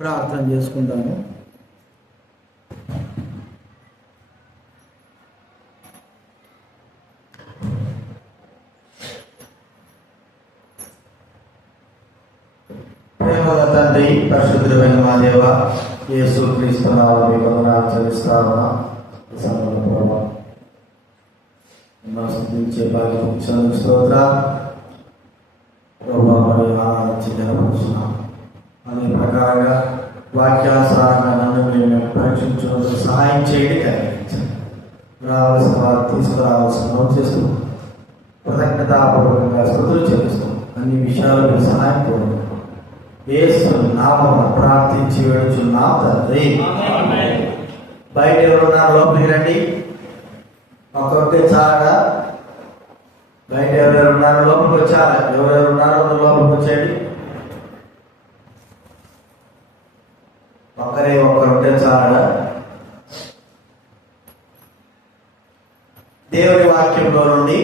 ప్రార్థన చేసుకుంటాము. ప్రేమగల తండ్రి, పరిశుద్ధుడైన మా దేవ, యేసు క్రీస్తు నామమున మీకు వందనాలు చెల్లిస్తాము. స్తుతించే భాగ్యం ఇచ్చినందుకు స్తోత్రాలు ప్రభువా. మరియు ఆరాధించున్నాం. అదే ప్రకారంగా వాక్యానుసారంగా నన్ను మేము పరీక్షించుకున్నందుకు సహాయం చేయండి, కలిగించండి. రావాల్సిన వారు తీసుకురావాల్సిన చేస్తూ కృతజ్ఞతాపూర్వకంగా స్తుతులు చెల్లిస్తూ అన్ని విషయాలు సహాయం కోరుకుంటున్నాం. యేసు నామమున ప్రార్థించి వేడుచున్నాం తండ్రి. బయట ఎవరున్నారు? లోపలికి రండి. ఒక్కొక్కటి చాలా బయట ఎవరెవరు ఉన్నారో లోపలికి వచ్చారా? ఎవరెవరు ఉన్నారో లోపలికి వచ్చేయండి. ఒక్కరు ఉంటే చాలా. దేవుని వాక్యంలో నుండి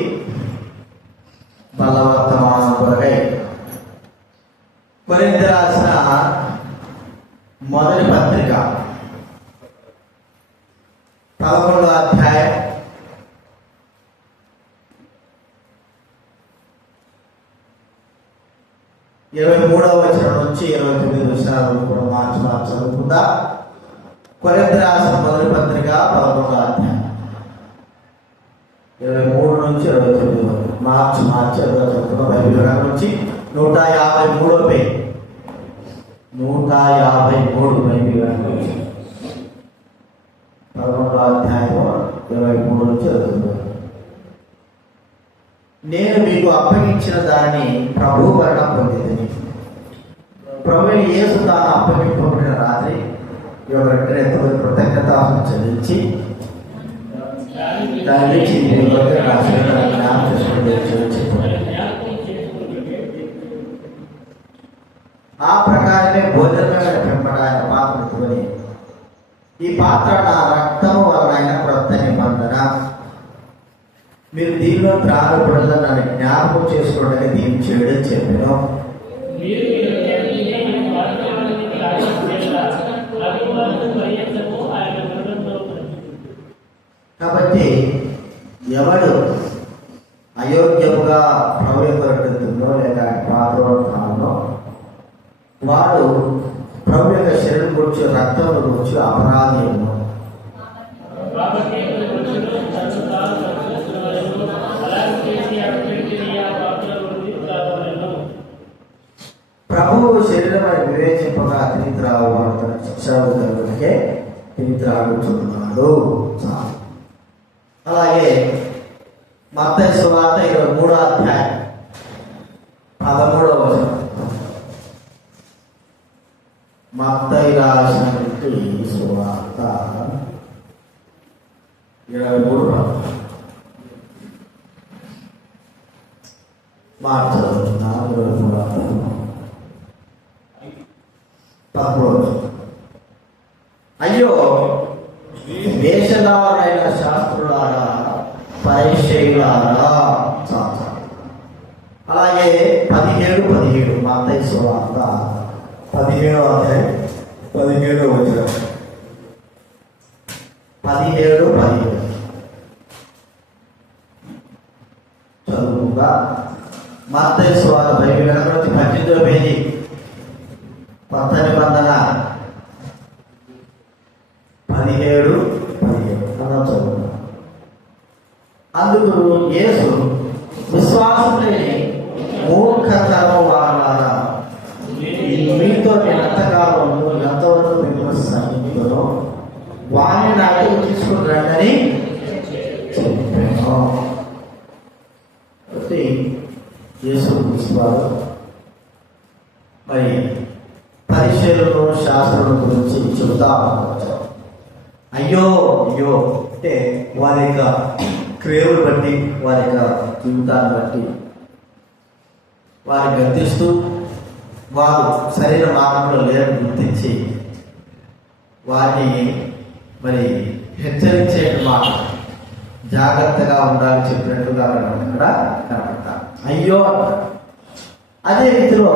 బలవర్తమానం కొరకై కొరింథీ రాసిన మొదటి పత్రిక 11వ అధ్యాయం 23వ వచనం నుంచి 29వ వచనం కూడా మార్చి చదువుకుందా. కొరింథీ రాసిన మొదటి పత్రిక 11వ అధ్యాయం 23 నుంచి 29 వరకు మార్చి చదువుతున్న బైబిల్ గ్రంథం నుంచి 153వ పేజీ 153 బైబిల్ గ్రంథం నుంచి 11వ అధ్యాయం 23 నుంచి 29. నేను మీకు అప్పగించిన దాన్ని ప్రభు వలన పొందింది. ప్రభువు యేసు తాను అప్పగింపబడిన రాత్రి కృతజ్ఞత చెల్లించి దాన్ని ఆ ప్రకారమే భోజనమైన పెంపడ ఆయన పాత్ర ఎత్తుకొని, ఈ పాత్ర నా రక్తము వలన ఆయన క్రొత్త నిబంధన, మీరు దీనిలో త్రాగకూడదని నన్ను జ్ఞాపకం చేసుకోవడానికి దీన్ని చేయడం చెప్పాను. కాబట్టి ఎవడు అయోగ్యముగా ప్రవేశపెడుతుందో లేక పాత్రలో వాడు ప్రభు యొక్క శరీరం గురించి రక్తం గురించి అపరాధము. ప్రభువు శరీరం అని వివేచింపగా తిరిగి త్రాగుబడుతున్న శిక్షాకే తిరిగి త్రాగుతున్నాడు. అలాగే మత్తయి సువార్త 23వ అధ్యాయం 13వ వచనం. మత్తయి రాసినటువంటి సువార్త 23 అయ్యో వేషధారులైన శాస్త్రులారా, పరిసయ్యులారా. అలాగే 17 మత్తయి సువార్త 17వ అధ్యాయం 17వ వచనం 17 చదువుగా మత్తయి సువార్త బైబిల్ గ్రంథం 18వ పేజీ కొత్త నిబంధన 17 అలా చదువు. అందుకు యేసు విశ్వాసం లేని మూర్ఖతరం వారులారా, మీతో నేను ఎంతకాలం ఎంతవరకు మిమ్మల్ని సహించును, వారిని నాకు తీసుకుని రండి చెప్పాను. కాబట్టి యేసు వారు మరి పరిచయలను శాస్త్రం గురించి చెబుతా వచ్చారు. అయ్యో అంటే వారి యొక్క క్రియలు బట్టి, వారి యొక్క జీవితాన్ని బట్టి వారిని గర్తిస్తూ వారు సరైన మార్గంలో లేరని గుర్తించి వారిని మరి హెచ్చరించే మాట, జాగ్రత్తగా ఉండాలని చెప్పినట్టుగా ఇక్కడ కనపడతారు. అయ్యో అంటారు. అదే రీతిలో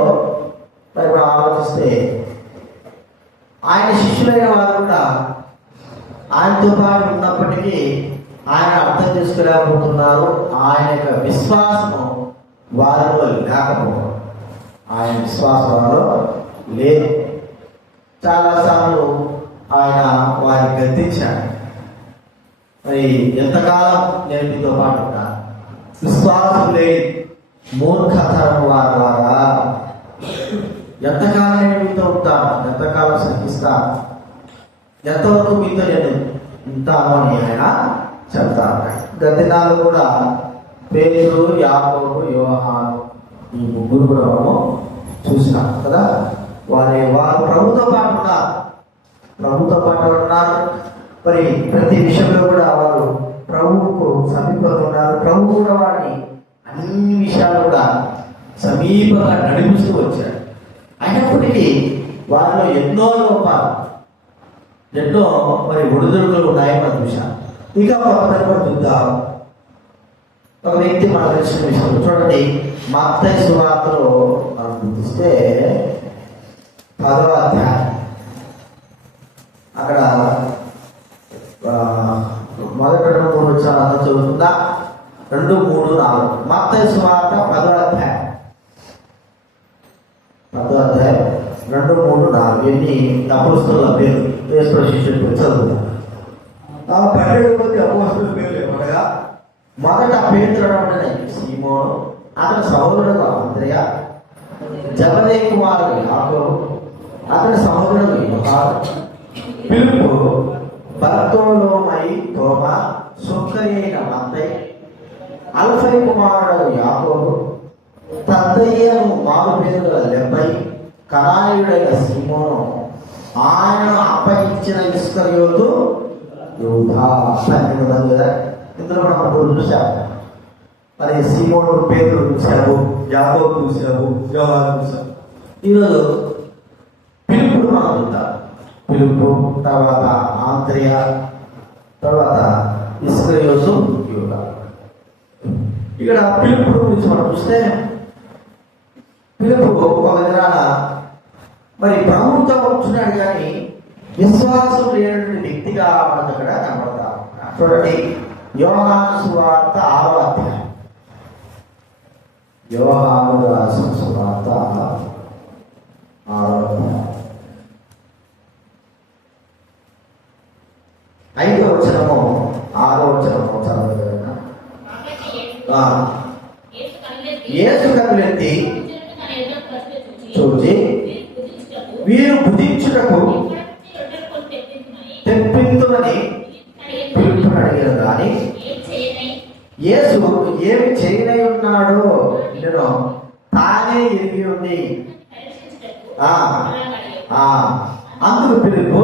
మరి ఆలోచిస్తే ఆయన శిష్యులైన వారు కూడా ఆయనతో పాటు ఉన్నప్పటికీ ఆయన అర్థం చేసుకోలేకపోతున్నారు. ఆయన యొక్క విశ్వాసము వారిలో లేకపోవడం, ఆయన విశ్వాసం వారిలో లేదు. చాలాసార్లు ఆయన వారిని గద్దించాడు. మరి ఎంతకాలం నేను మీతో పాటు ఉంటాను, విశ్వాసం లేని మూర్ఖతరం వారి ద్వారా ఎంతకాలం నేను మీతో ఉంటాను, ఎంతకాలం సహిస్తాను, ఎంతవరకు మీతో నేను ఉంటాను అని ఆయన చెప్తాను. గతినాలు కూడా పేతురు, యాకోబు, యోహాను ఈ ముగ్గురు కూడా మనము చూసినాం కదా. వారు ప్రభుతో పాటు ఉన్నారు, ప్రభుతో పాటు ఉన్నారు. మరి ప్రతి విషయంలో కూడా వారు ప్రభువుకు సమీపంగా ఉన్నారు. ప్రభు కూడా వారిని అన్ని విషయాలు కూడా సమీపంగా నడిపిస్తూ వచ్చారు. అయినప్పటికీ వారిలో ఎన్నో లోపాలు, ఎన్నో మరి ఒడిదుడుకులు ఉన్నాయని మనం చూసాం. ఇక కొంతమంది చూద్దాం. ఒక వ్యక్తి మనకు తెలిసిన విషయం చూడండి, మత్తయి సువార్తలో మనం గుర్తిస్తే 10వ అధ్యాయం, అక్కడ మొదటి 2-3 వచ్చాను అంతా చదువుతుందా? 2, 3, 4 మత్తయి సువార్త 10వ అధ్యాయం 2, 3, 4 ఎన్ని అపోస్తలుల పేరు, యేసు శిష్యుల పేరు చదువుతాం. 12 మంది అపోస్తలుల పేర్లు ఏమనగా, మొదట పేతురు అంటే సీమోను, అతని సహోదరుడు అంద్రెయ, జబదేయి కుమారుడు యాకోబు, అతని సహోదరుడు యోహాను, ఫిలిప్పు, బర్తోలోమయి, తోమా, సుక్కరి అయిన మత్తయి, అల్ఫై కుమారుడు యాకోబు, తద్దయ్యను మారు పేరుగల లెబ్బయి, కనానీయుడైన సీమోను, ఆయనను అప్పగించిన ఇస్కరియోతు యూదా. 12 మంది కదా. ఇందులో మనం ఇప్పుడు చూసాము. మరి సీమోను, పేతురు చూసాము, యాకోబు చూసాము, యోహాను చూసాము. ఈరోజు ఫిలిప్పు మనం చూద్దాం. ఫిలిప్పు తర్వాత ఆంద్రెయ, తర్వాత ఇస్కరియోతు యూదా. ఇక్కడ ఫిలిప్పు గురించి మనం చూస్తే, ఫిలిప్పు ఒక దినాన మరి ప్రభుత్వ కూర్చున్నాడు, కానీ విశ్వాసం లేనటువంటి వ్యక్తిగా మనకు అక్కడ కనబడతా. చూడండి, యోహాను సువార్త 6వ అధ్యాయం, యోహాను రాసిన సువార్త 6వ అధ్యాయం 5వ వచనము 6వ వచనము చదవగలరా? యేసు కన్నులెత్తి చూచి వీరు భుజించుటకు తెప్పింతుమని పిలుపుని అడిగారు. కానీ యేసు ఏమి చేయనై ఉన్నాడో నేను తానే ఎరిగి ఉంది. అందుకు పిలుపు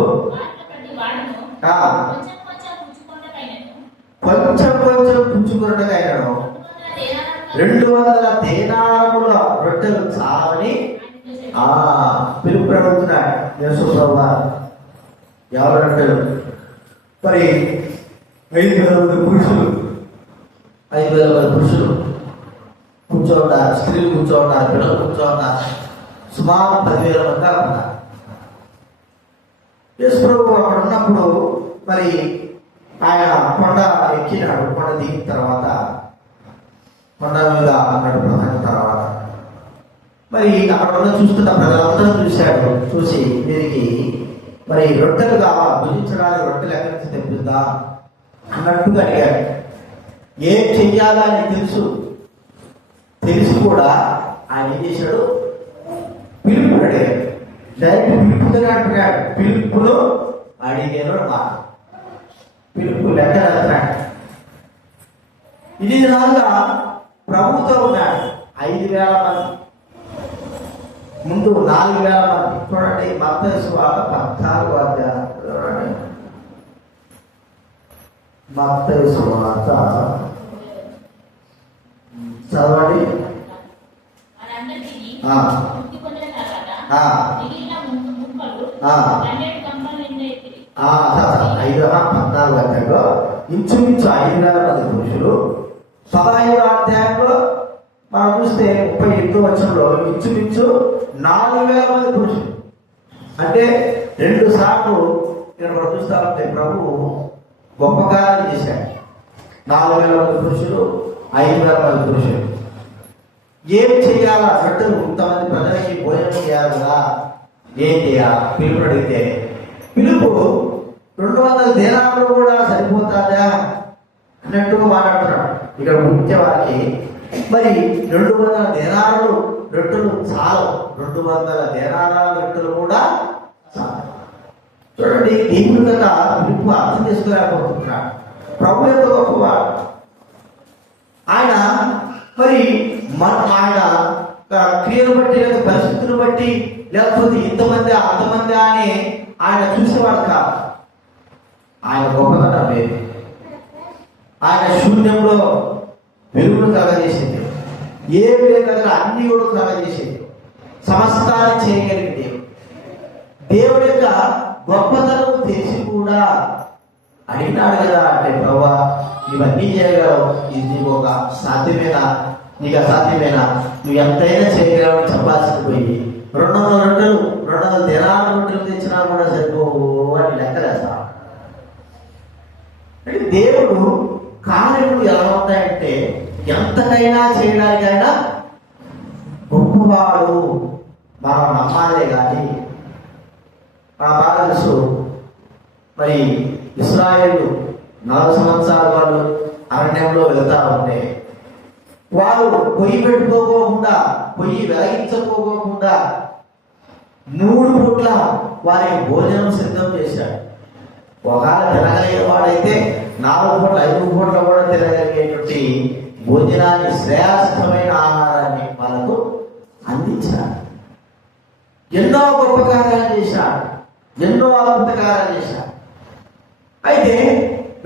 కొంచెం కొంచెం పుచ్చుకున్నట్టుగాను 200 దేనారముల రొట్టెలు చాలని పిలుపు అడుగుతున్నాడు యేసు ప్రభువు. ఎవరు రొట్టెలు? మరి 5,000 మంది పురుషులు, 5,000 మంది పురుషులు కూర్చోన్నారు, స్త్రీలు కూర్చోన్నారు, పిల్లలు కూర్చోన్నారు, సుమారు 10,000 మంది ఉన్నారు. యేసు ప్రభువు అక్కడ ఉన్నప్పుడు మరి ఆయన కొండ ఎక్కినాడు. కొండ దిగిన తర్వాత, కొండ మీద నడుపుతున్న తర్వాత మరి అక్కడ ఉన్న చూస్తున్న ప్రజలందరూ చూశాడు. చూసి వీరికి మరి రొట్టెలు కావాలి, భుజించడానికి రొట్టెలు ఎక్కడి నుంచి తెప్పిద్దా అన్నట్టుగా అడిగాడు. ఏం చెయ్యాలా అని తెలిసి కూడా ఆయన ఏం చేశాడు? పిలుపుని అడిగాడు. డైరెక్ట్ పిలుపుతోనే అంటున్నాడు, పిలుపును అడిగాను మాట. పిలుపు లెక్క అంటున్నాడు. ఇది రాగా ప్రభుతో ఉన్నాడు. 5,000 మంది, ముందు 4,000 మంది. చూడండి, మత్తయి సువార్త 14వ అధ్యాయం చూడండి. మత్తయి సువార్త చదవండి. ఐదవ 14వ అధ్యాయంలో ఇంచుమించు 5,000 మంది పురుషులు. 15వ అధ్యాయంలో మనం చూస్తే 38వ వచనంలో ఇంచుమించు 4,000 మంది పురుషులు. అంటే 2 సార్లు ఇక్కడ మనం చూస్తా ఉంటే ప్రభు గొప్ప కార్యాలు చేశాడు. 4,000 మంది పురుషులు, 5,000 మంది పురుషులు. ఏం చేయాలా? రొట్టెలు ఇంతమంది ప్రజలకి భోజనం చేయాలి కదా, ఏం చేయాలి? పిలుపు అడిగితే పిలుపు 200 దేనాలు కూడా సరిపోతాదా అన్నట్టుగా మాట్లాడుతున్నాడు. ఇక్కడ ముఖ్య వారికి మరి 200 దేనాలు రొట్టెలు చాలు, 200 దేనాల రొట్టెలు కూడా చాలు. చూడండి, దేవుని కదా పిలుపు అర్థం చేసుకోలేకపోతున్నాడు. ప్రభు యొక్క గొప్పవాడు ఆయన. మరి ఆయన క్రియను బట్టి లేదా పరిస్థితులను బట్టి లేకపోతే ఇంతమంది అంతమంది అని ఆయన చూసేవాడు కాదు. ఆయన గొప్పతనం లేదు. ఆయన శూన్యంలో వెలుగును కలగజేసింది, ఏమి లేక అన్ని కూడా కలగజేసింది, సమస్తాన్ని చేయగలిగిన దేవుడు. దేవుడి యొక్క గొప్పతనం తెలిసి కూడా అడిగినాడు కదా, అంటే ప్రభా ఇవన్నీ చేయగలవు, ఇది నీకు ఒక సాధ్యమేనా, నీకు అసాధ్యమేనా, నువ్వు ఎంతైనా చేయగలవని చెప్పాల్సింది పోయి 200 రొట్టెలు 200 దినాల రొట్టెలు తెచ్చినా కూడా సరిపోవు అని లెక్కలేస్తా. అంటే దేవుడు కార్యములు ఎలా ఉంటాయంటే ఎంతకైనా చేయడానికి ఆయన గొప్పవాడు, మనం నమ్మాలే. కానీ మన బాగా తెలుసు, మరి ఇశ్రాయేలు 4 సంవత్సరాల వాళ్ళు అరణ్యంలో వెళ్తా ఉంటే వారు పొయ్యి పెట్టుకోకుండా, పొయ్యి వెలిగించుకోకుండా 3 పూట్ల వారికి భోజనం సిద్ధం చేశాడు. ఒకవేళ తినగలిగిన వాడైతే 4 పూట్ల 5 పూట్ల కూడా తినగలిగేటువంటి భోజనాన్ని, శ్రేష్టమైన ఆహారాన్ని వాళ్ళకు అందించాడు. ఎన్నో గొప్ప కార్యాలు చేశాడు, ఎన్నో అద్భుత కార్యాలు చేశాడు. అయితే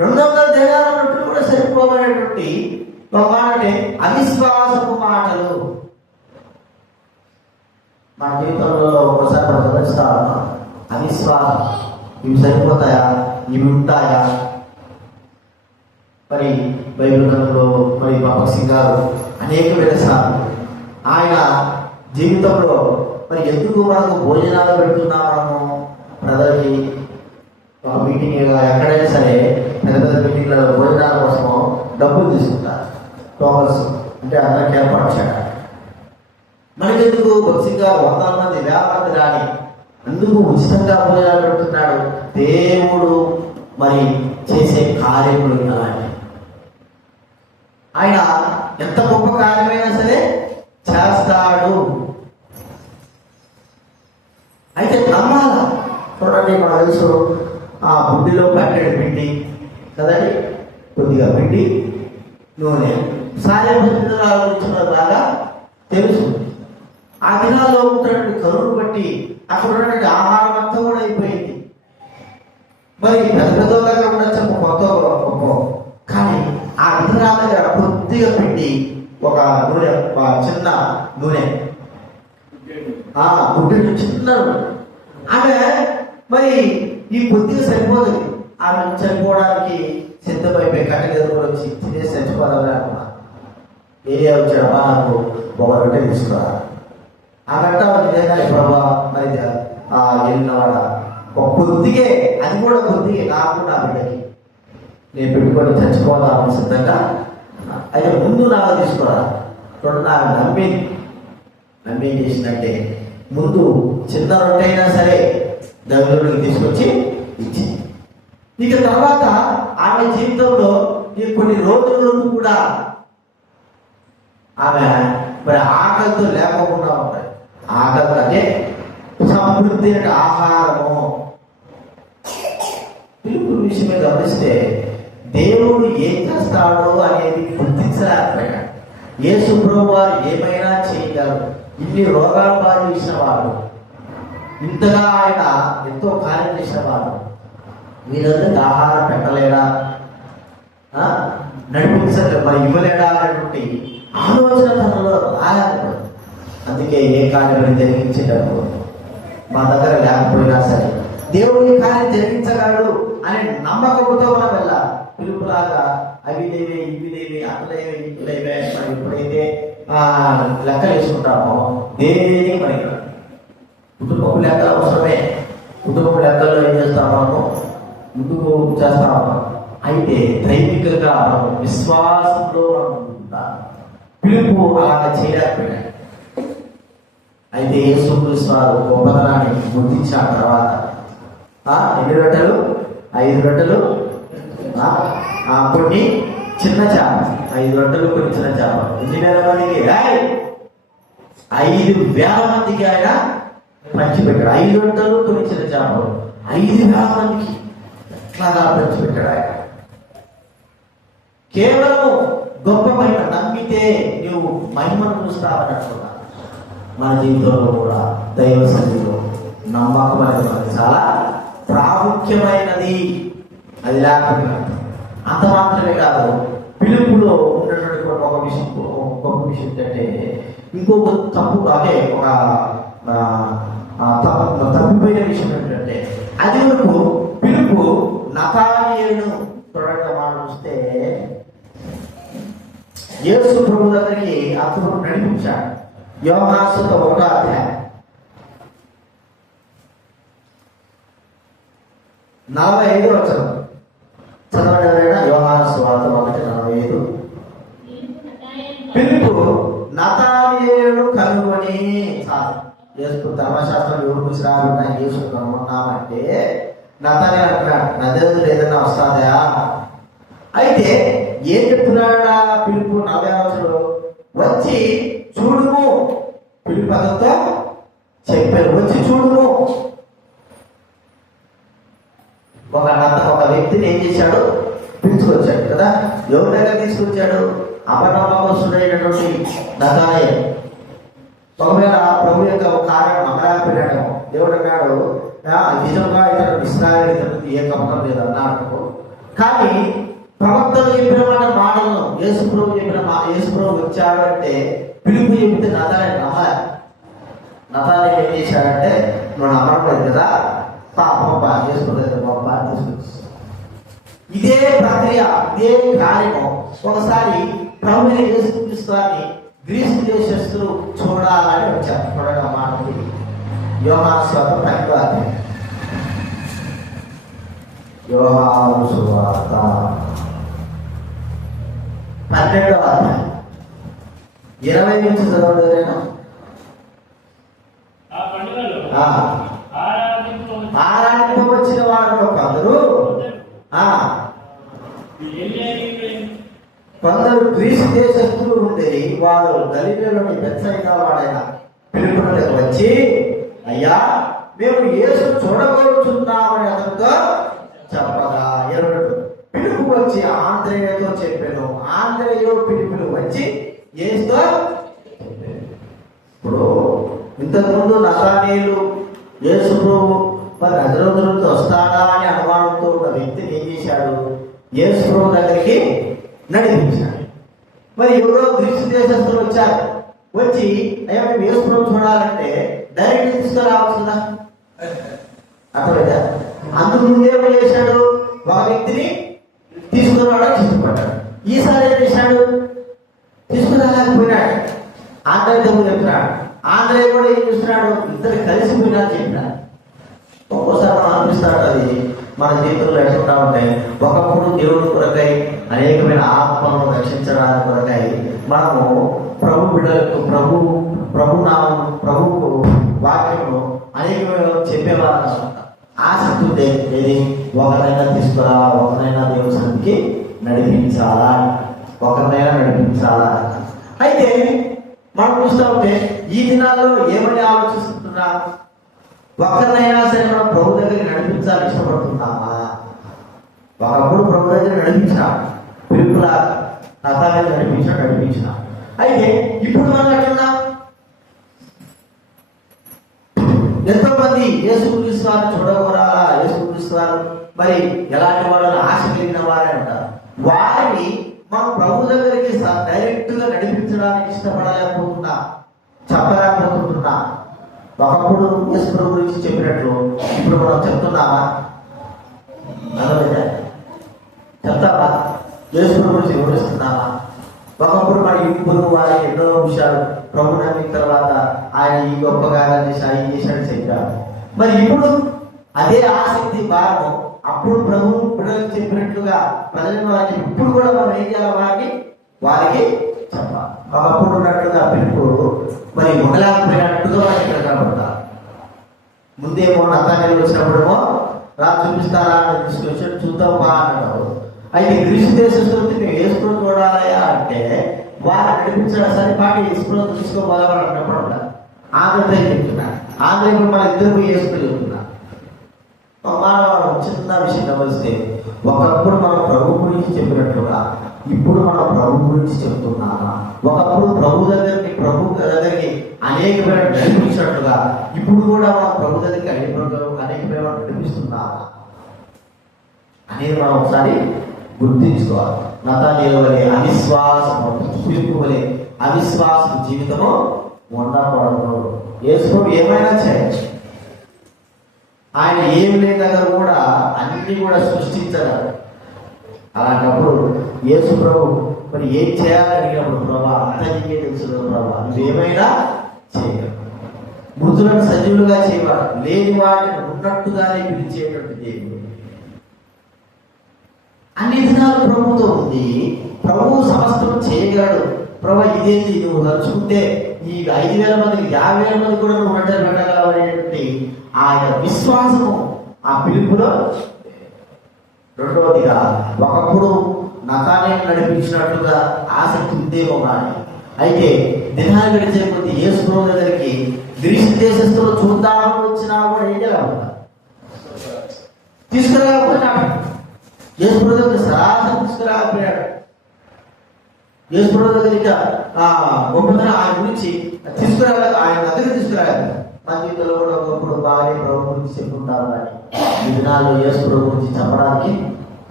200 దేనాల రొట్టెలు కూడా సరిపోవనేటువంటి ఒక అంటే అవిశ్వాసపు మాటలు మన జీవితంలో ఒకసారి మనం గమనిస్తాము. అవిశ్వాసం, ఇవి సరిపోతాయా, ఇవి ఉంటాయా? మరి బైబిల్ గ్రంథంలో మరి భగత్ సింగ్ గారు అనేక విధాలు ఆయన జీవితంలో మరి ఎందుకు మనకు భోజనాలు పెడుతున్నాం, మనము ప్రజలకి ఒక మీటింగ్ ఎక్కడైనా సరే పెద్ద పెద్ద మీటింగ్లలో భోజనాల కోసం డబ్బులు తీసుకుంటారు, టోకన్స్ అంటే అందరికి ఏర్పాటు చేయడం. మనకెందుకు? భక్సింగ్ గారు 100 మంది 50 మంది రాని అందుకు ఉచితంగా భోజనాలు పెడుతున్నాడు. దేవుడు మరి చేసే కార్యములు అలాంటి. ఆయన ఎంత గొప్ప కార్యమైనా సరే చేస్తాడు. అయితే నమ్మాల. చూడండి, మనకు తెలుసు ఆ బుడ్డిలో పట్టెడు పిండి కదండి, కొద్దిగా పిండి, నూనె. సాయం గురించి బాగా తెలుసు. ఆ దినాల్లో ఉన్నటువంటి కరువును బట్టి అక్కడ ఉన్నటువంటి ఆహారం అంతా కూడా అయిపోయింది. మరి పెద్ద పెద్దలాగా ఉండొచ్చు కొత్త గొప్ప, కానీ ఆ విధురాల దగ్గర కొద్దిగా పిండి, ఒక నూనె, ఒక చిన్న నూనె, గుడ్డు చిన్న ఆమె మరి ఈ కొద్దిగా సరిపోతుంది. ఆమె చనిపోవడానికి సిద్ధమైపోయి కట్టెలు వచ్చి తినేసి చచ్చిపోదామని అనుకున్నా. ఏరియా వచ్చాడమ్మా, నాకు ఒక రొట్టె తీసుకురా. ఆమె నిజంగా ప్రభా మరి వెళ్ళినవాడ ఒక కొద్దిగే, అది కూడా కొద్దిగే నాకు నా బిడ్డకి నేను పెట్టుకొని చచ్చిపోదామని సిద్ధంగా. అయితే ముందు నాకు తీసుకురా. చూడండి, నాకు నమ్మి ఏం చేసిందంటే ముందు చిన్న రొట్టె అయినా సరే దేవుడికి తీసుకొచ్చి ఇచ్చింది. ఇక తర్వాత ఆమె జీవితంలో ఈ కొన్ని రోజుల కూడా ఆమె మరి ఆకలితో లేకుండా ఉంటాయి. ఆకలి అంటే సమృద్ధి అంటే ఆహారము. పిలుపు విషయమే గమనిస్తే దేవుడు ఏం చేస్తాడో అనేది గుర్తించలేకపోయాడు. యేసు ప్రభువు వారు ఏమైనా చేయగలరు. ఇన్ని రోగాలు బాగా చేసిన వారు, ఇంతగా ఆయన ఎంతో కార్యం చేసిన వారు, వీళ్ళందరికీ ఆహారం పెట్టలేడా, నడిపించలే, మరి ఇవ్వలేడా అనేటువంటి ఆలోచన తనలో రాలేదు. అందుకే ఏ కార్యం జరిగించేటప్పుడు మా దగ్గర లేకపోయినా సరే దేవుడి కార్యం జరిగించగలడు అనే నమ్మకంతో మనం వెళ్ళాలి. పిలుపులాగా అవి లేవే, ఇవి లేవే, అట్లేవే, ఇట్లేవే, మరి ఎప్పుడైతే లెక్కలు వేసుకుంటామో దేనికి మనకి కుటుంబపు లెక్క అవసరమే, కుటుంబ లెక్కల్లో ఏం చేస్తాం మనము ముందుకు చేస్తాం. అయితే దైవికంగా మనం విశ్వాసంలో మనం ఉండాలి. పిలుపు అలాగా చేయలేకపోయినాడు. అయితే యేసుక్రీస్తు వారు గొప్పతనాన్ని గుర్తించిన తర్వాత ఎన్ని రొట్టెలు? 5 రొట్టెలు, కొన్ని చిన్న చేప. 5 రొట్టెలు, కొన్ని చిన్న చేప. 8,000 మందికి 5,000 మందికి ఆయన పంచిపెట్టాడు. 5 రొట్టెలు, కొన్ని చిన్న చేపలు 5,000 మందికి ఎట్లాగా పంచిపెట్టాడు ఆయన. కేవలం గొప్ప మహిమ నమ్మితే నువ్వు మహిమను చూస్తావన్నట్టుగా మన జీవితంలో కూడా దైవ సన్నిధిలో నమ్మకం అనేది మనకి చాలా ప్రాముఖ్యమైనది. అది లేకుండా అంత మాత్రమే కాదు, పిలుపులో ఉన్నటువంటి గొప్ప విషయం ఏంటంటే ఇంకొక తప్పు అదే ఒక తప్పిపోయిన విషయం ఏంటంటే అది వరకు పిలుపు నతానీయులను త్వరగా మనం చూస్తే యేసు ప్రభు దగ్గరికి అతను నడిపించాడు. యోహాను సువార్త 1వ అధ్యాయం 45వ వచనం చదవండి ఎవరైనా. యోహాను సువార్త 1:45. పిలుపు నతానీయులను కనుగొని యేసు ధర్మశాస్త్రం ఎవరు ముసిరాకుండా యేసు కనుగొన్నామంటే నతానీయులు అంటున్నాడు, నదేదు ఏదైనా వస్తుందా? అయితే ఏం చెప్తున్నాడా పిలుపు 40వ వచనంలో? వచ్చి చూడుము. పిలుపు అతనితో చెప్పారు, వచ్చి చూడుము. ఒక వ్యక్తిని ఏం చేశాడు? పిలుచుకొచ్చాడు కదా. ఎవరి దగ్గర తీసుకొచ్చాడు? అపనమ్మకస్తుడైనటువంటి నతానీయులు. ఒకవేళ ప్రభు యొక్క కార్యం అమరాపినాడేమో. దేవుడు అన్నాడు, నిజంగా ఇతను ఇశ్రాయేలు ఏ కపటం లేదు అన్నాడు. కానీ ప్రవక్తలు చెప్పిన మాటలను యేసు ప్రభు వచ్చాడు అంటే పిలుపు చెబితే నతానీయులు నమ్మాలి. నతానీయులు ఏం చేశాడంటే మనం నమ్మకూడదు కదా, ఇదే ప్రక్రియ, ఇదే కార్యము ఒకసారి ప్రభు యేసుక్రీస్తు వారిని గ్రీసు దేశస్తులు చూడాలని వచ్చారు. చూడగా మాటకి యోహాను సువార్త 12వ అధ్యాయం. యోహాను సువార్త 12వ అధ్యాయం 20 నుంచి చదవలేనా? ఆరాధింపవచ్చిన వారు కొందరు గ్రీసు దేశస్తులు ఉండేది. వారు గలిలయలోని బెత్సయిదా వాడైన పిలుపులకు వచ్చి, అయ్యా మేము యేసు చూడగలుగుతున్నామని అతనితో చెప్పగా పిలుపు వచ్చి ఆంద్రేయతో చెప్పాను. ఆంద్రేయ పిలుపులు వచ్చి యేసుతో చెప్పాను. ఇప్పుడు ఇంతకుముందు నతానీయులు యేసు ప్రభు మరి నజరేతులతో వస్తాడా అని అనుమానంతో ఉన్న వ్యక్తిని ఏం చేశాడు? యేసు ప్రభు దగ్గరికి నడిపించాడు. మరి ఎవరో గ్రీసు దేశస్తులు వచ్చారు. వచ్చి అయ్యా మేము యేసు ప్రభు చూడాలంటే డైరెక్ట్ తీసుకురావాల్సిందా? అర్థమైందా? అందుకు ముందేమో చేశాడు? ఒక వ్యక్తిని తీసుకురావడానికి ఇష్టపడ్డాడు. ఈసారి ఏం చేశాడు? తీసుకురాలేకపోయినాడు. ఆంధ్రయ్య చెప్తున్నాడు. ఆంధ్రయ్య కూడా ఏం చూస్తున్నాడు? ఇద్దరు కలిసిపోయినా చెప్పినాడు. ఒక్కోసారి మనం అనిపిస్తాడు అది మన జీవితంలో ఎట్లా ఉంటాయి. ఒకప్పుడు దేవుడి కొరకై అనేకమైన ఆత్మలను రక్షించడానికి కొరకై మనము ప్రభు బిడ్డలకు ప్రభువుకు వాక్యము అనేకమైన చెప్పేవారు. ఆసక్తి ఉంటే ఏది ఒకరినైనా తీసుకురావాలి, ఒకరినైనా దేవుడి సన్నిధికి నడిపించాలా, ఒకరినైనా నడిపించాలా. అయితే మనం చూస్తూ ఉంటే ఈ దినాల్లో ఏమని ఆలోచిస్తున్నా? ఒక్కరినైనా సరే మనం ప్రభు దగ్గరికి నడిపించాలని ఇష్టపడుతున్నామా? ఒకప్పుడు ప్రభు దగ్గర నడిపించినా, పిలుపులా నతానీయులు నడిపించిన. అయితే ఇప్పుడు మనం ఎట్లున్నా? ఎంతో మంది యేసుక్రీస్తు వారిని చూడకూడదా, యేసుక్రీస్తు వారు మరి ఎలాంటి వాళ్ళని ఆశ కలిగిన వారే అంటారు. వారిని మనం ప్రభు దగ్గరికి డైరెక్ట్ గా నడిపించడానికి ఇష్టపడలేకపోతున్నా, చెప్పలేకపోతున్నా. ఒకప్పుడు యేసు ప్రభు గురించి చెప్పినట్లు ఇప్పుడు మనం చెప్తున్నామా? చెప్తామా? యేసు ప్రభు గురించి వివరిస్తున్నామా? ఒకప్పుడు మన ఇప్పుడు వారి ఎన్నో విషయాలు ప్రభు నమ్మిన తర్వాత ఆయన ఈ గొప్ప కార్యాలు చేశాడు, ఈ చేశాడు చెప్పాడు. మరి ఇప్పుడు అదే ఆసక్తి భారము అప్పుడు ప్రభు పిల్లలకు చెప్పినట్లుగా ప్రజలకు వారికి ఇప్పుడు కూడా మనం ఏం చేయాలి, వారికి చెప్పాలి. ఒకప్పుడు ఉన్నట్లుగా పిలుపు మరి మొదలైపోయినట్టుగా వారికి ఇక్కడ కనబడతారు. ముందేమో నతానేలు వచ్చినప్పుడేమో రా చూపిస్తారా అని తీసుకొచ్చి చూద్దాం బా అన్నాడు. అయితే గ్రీసు దేశస్తులు మేము వేసుకుని చూడాలయా అంటే వారు నడిపించడం సరిపాటి వేసుకుని తీసుకోబోదామని అన్నప్పుడు ఉంటారు. ఆంధ్రతో చెప్తున్నా, ఆంధ్ర ఇప్పుడు మన ఇద్దరు వేసుకుని చెప్తున్నా. మనం చిన్న విషయం గమనిస్తే ఒకప్పుడు మనం ప్రభు గురించి చెప్పినట్లుగా ఇప్పుడు మనం ప్రభు గురించి చెప్తున్నామా? ఒకప్పుడు ప్రభు దగ్గరికి అనేకమైన నడిపించినట్లుగా ఇప్పుడు కూడా మనం ప్రభు దగ్గరికి అనేకమైన నడిపిస్తున్నామా అనేది మనం ఒకసారి గుర్తించుకోవాలి. నతానేలు వలె అవిశ్వాసము, పిలుపు వలె అవిశ్వాస జీవితము ఉండకూడదు. యేసు ఏమైనా చేయొచ్చు, ఆయన ఏం లేదగా కూడా అన్ని కూడా సృష్టించగలరు. అలాంటప్పుడు యేసు ప్రభు మరి ఏం చేయాలని అడిగినప్పుడు ప్రభా అంత నీకే తెలుసు ప్రభా నువ్వేమైనా చేయగలరు. మృతులను సజీవులుగా చేయవాడు, లేని వాటిని ఉన్నట్టుగానే పిలిచేటువంటి దేవుడు. అన్ని దినాలు ప్రభుతో ఉంది. ప్రభువు సమస్తం చేయగలడు. ప్రభు ఇదేంటి నువ్వు తలుచుకుంటే ఈ 5,000 మందికి 50,000 మంది కూడా నువ్వు వెంటనే పెట్టగలవు అనేటువంటి ఆయన విశ్వాసము ఆ పిలుపులో. రెండవదిగా ఒకప్పుడు నతానేలు నడిపించినట్లుగా ఆసక్తి ఉందేమో కానీ అయితే దినాలు గడిచే కొద్ది యేసు ప్రభు దగ్గరికి గ్రీసు దేశస్తులు చూద్దామని వచ్చినా కూడా ఏం చేయాలి, తీసుకురాకపోయినాడు. యేసు ప్రభు దగ్గర సరాసరి తీసుకురాకపోయాడు. యేసు ప్రభు దగ్గర గొప్పతనం ఆయన గురించి తీసుకురాలేదు, ఆయన దగ్గర తీసుకురాలేదు. మన జీవితంలో కూడా ఒకప్పుడు బాగానే ప్రభు గురించి చెప్పుకుంటారు కానీ ఈ దినాల్లో యేసు ప్రభు గురించి చెప్పడానికి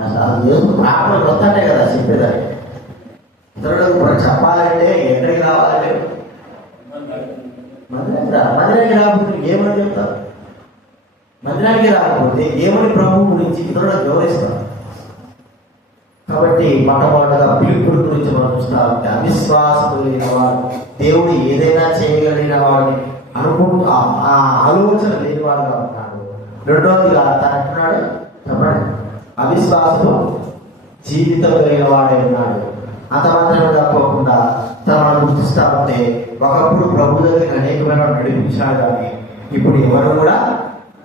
అసలు యేసు ప్రాణాలు వస్తానే కదా చెప్పేదాన్ని. ఇతరులకు కూడా చెప్పాలంటే ఎక్కడికి రావాలంటే మందిరానికి రాకపోతే ఏమని చెప్తారు, మందిరానికి రాకపోతే ఏమని ప్రభు గురించి ఇతరులకు వివరిస్తారు. కాబట్టి మొట్టమొదటిగా పిలుపుల గురించి మనం చూస్తా ఉంటే అవిశ్వాసం లేని వాడు, దేవుడు ఏదైనా చేయగలిగిన వాడిని అనుకుంటూ ఆ ఆలోచన లేని వాడుగా ఉన్నాడు. రెండవదిగా తను అంటున్నాడు చెప్పండి, అవిశ్వాసము జీవితం కలిగిన వాడే ఉన్నాడు. అంత మాత్రమే తప్పకుండా తనను గుర్తిస్తా ఉంటే ఒకప్పుడు ప్రభు దగ్గరికి అనేకమైన నడిపించాడు కానీ ఇప్పుడు ఎవరు కూడా